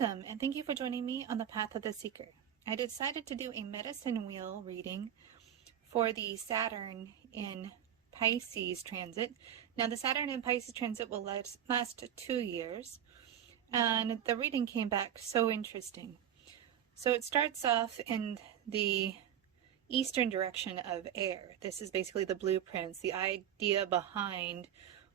Welcome, and thank you for joining me on the Path of the Seeker. I decided to do a medicine wheel reading for the Saturn in Pisces transit. Now, the Saturn in Pisces transit will last 2 years, and the reading came back so interesting. So it starts off in the eastern direction of air. This is basically the blueprints, the idea behind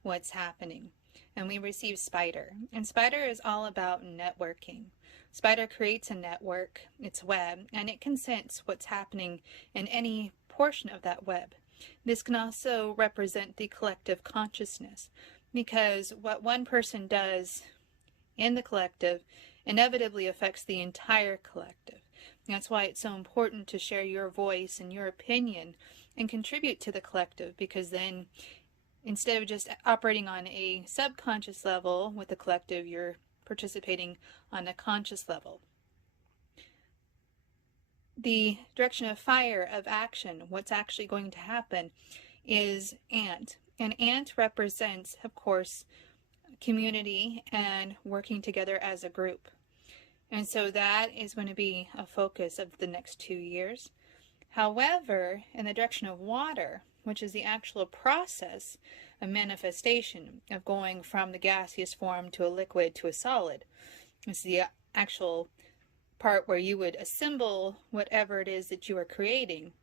what's happening. And we receive Spider. And Spider is all about networking. Spider creates a network, its web, and it can sense what's happening in any portion of that web. This can also represent the collective consciousness, because what one person does in the collective inevitably affects the entire collective. That's why it's so important to share your voice and your opinion and contribute to the collective, because then instead of just operating on a subconscious level with the collective, you're participating on a conscious level. The direction of fire, of action, what's actually going to happen, is ant. And ant represents, of course, community and working together as a group. And so that is going to be a focus of the next 2 years. However, in the direction of water, which is the actual process of manifestation, of going from the gaseous form to a liquid to a solid. It's the actual part where you would assemble whatever it is that you are creating.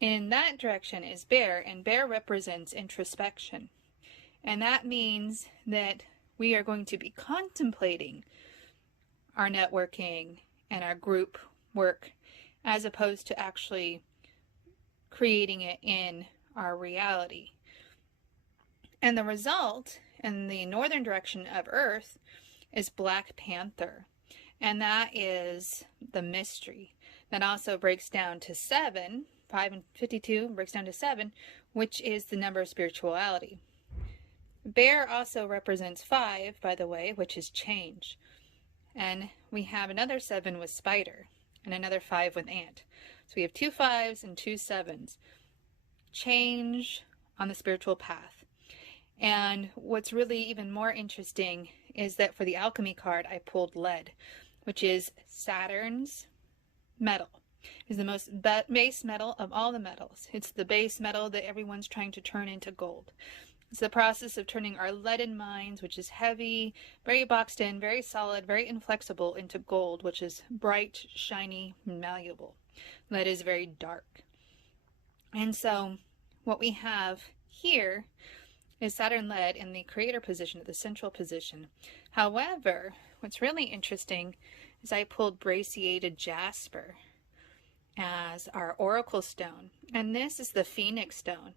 In that direction is bear, and bear represents introspection. And that means that we are going to be contemplating our networking and our group work as opposed to actually creating it in our reality. And the result in the northern direction of Earth is Black Panther. And that is the mystery. That also breaks down to 7, 5 and 52 breaks down to 7, which is the number of spirituality. Bear also represents 5, by the way, which is change. And we have another 7 with spider and another 5 with ant. So we have 2 5s and 2 7s. Change on the spiritual path. And what's really even more interesting is that for the alchemy card, I pulled lead, which is Saturn's metal. It's the most base metal of all the metals. It's the base metal that everyone's trying to turn into gold. It's the process of turning our leaden minds, which is heavy, very boxed in, very solid, very inflexible, into gold, which is bright, shiny, malleable. Lead is very dark. And so what we have here is Saturn lead in the creator position, the central position. However, what's really interesting is I pulled brachiated jasper as our oracle stone. And this is the phoenix stone.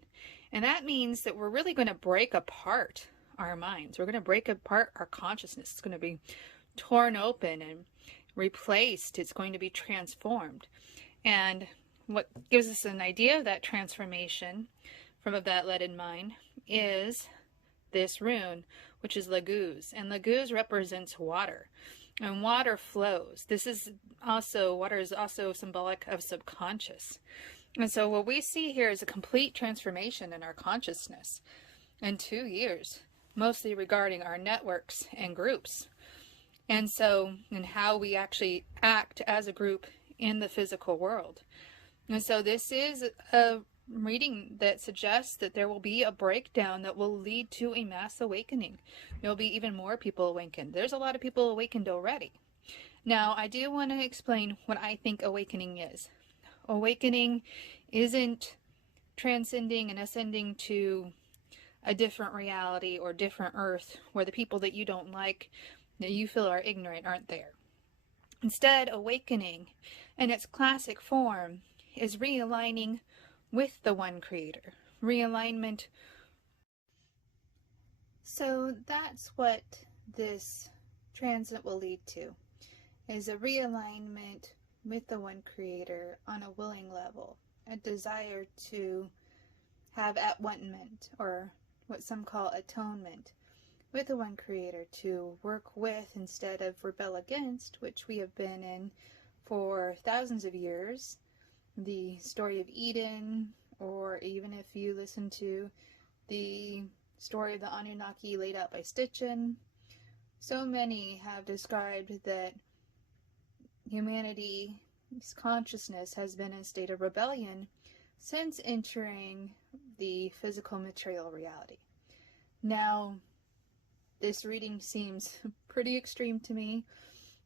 And that means that we're really going to break apart our minds. We're going to break apart our consciousness. It's going to be torn open and replaced. It's going to be transformed. And what gives us an idea of that transformation from that leaden mind is this rune, which is Laguz. And Laguz represents water. And water flows. Water is also symbolic of subconscious. And so what we see here is a complete transformation in our consciousness in 2 years, mostly regarding our networks and groups. And how we actually act as a group in the physical world. And so this is a reading that suggests that there will be a breakdown that will lead to a mass awakening. There will be even more people awakened. There's a lot of people awakened already. Now, I do want to explain what I think awakening is. Awakening isn't transcending and ascending to a different reality or different earth where the people that you don't like, that you feel are ignorant, aren't there. Instead, awakening in its classic form is realigning with the one creator. Realignment. So that's what this transit will lead to, is a realignment with the one creator on a willing level, a desire to have at-one-ment, or what some call atonement, with the one creator, to work with instead of rebel against, which we have been in for thousands of years. The story of Eden, or even if you listen to the story of the Anunnaki laid out by Stitchin, So many have described that humanity's consciousness has been in a state of rebellion since entering the physical material reality. Now, this reading seems pretty extreme to me,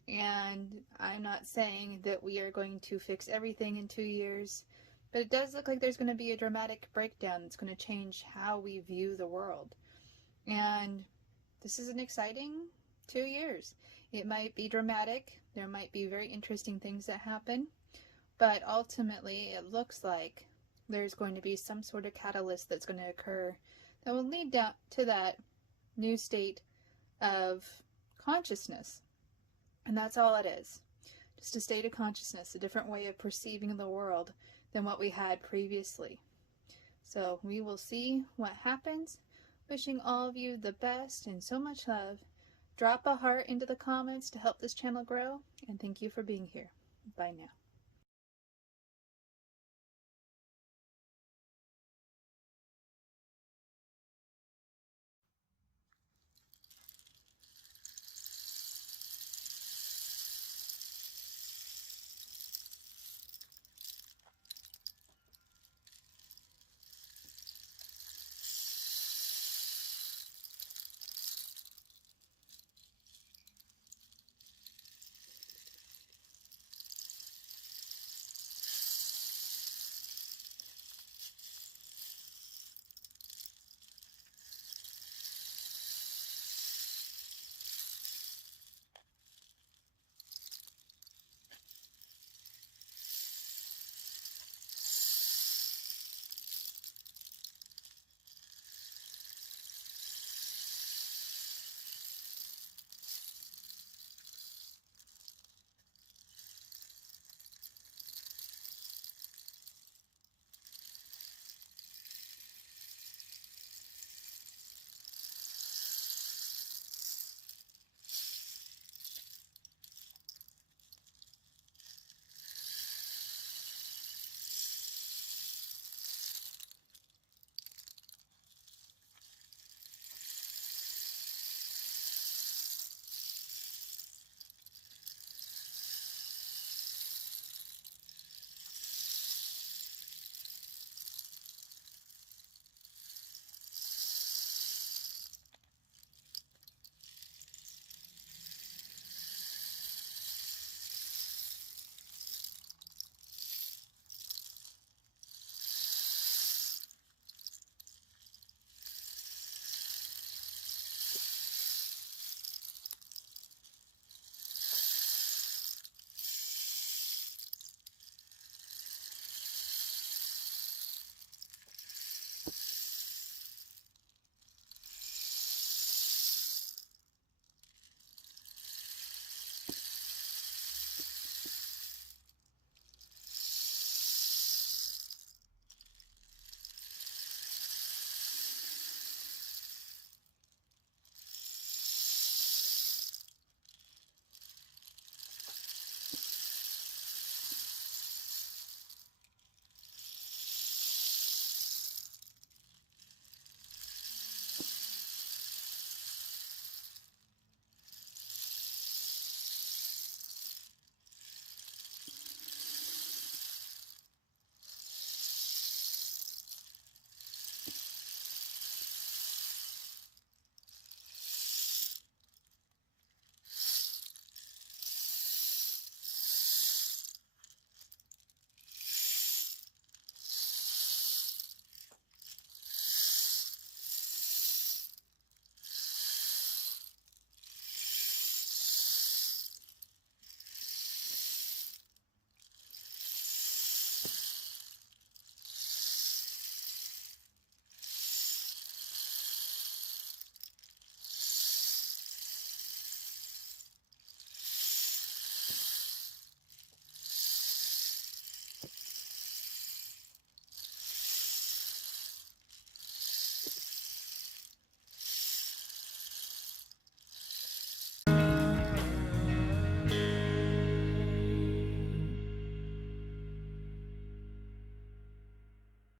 and I'm not saying that we are going to fix everything in 2 years, but it does look like there's going to be a dramatic breakdown that's going to change how we view the world. And this is an exciting 2 years. It might be dramatic, there might be very interesting things that happen, but ultimately it looks like there's going to be some sort of catalyst that's going to occur that will lead down to that new state of consciousness. And that's all it is. Just a state of consciousness, a different way of perceiving the world than what we had previously. So we will see what happens. Wishing all of you the best and so much love. Drop a heart into the comments to help this channel grow, and thank you for being here. Bye now.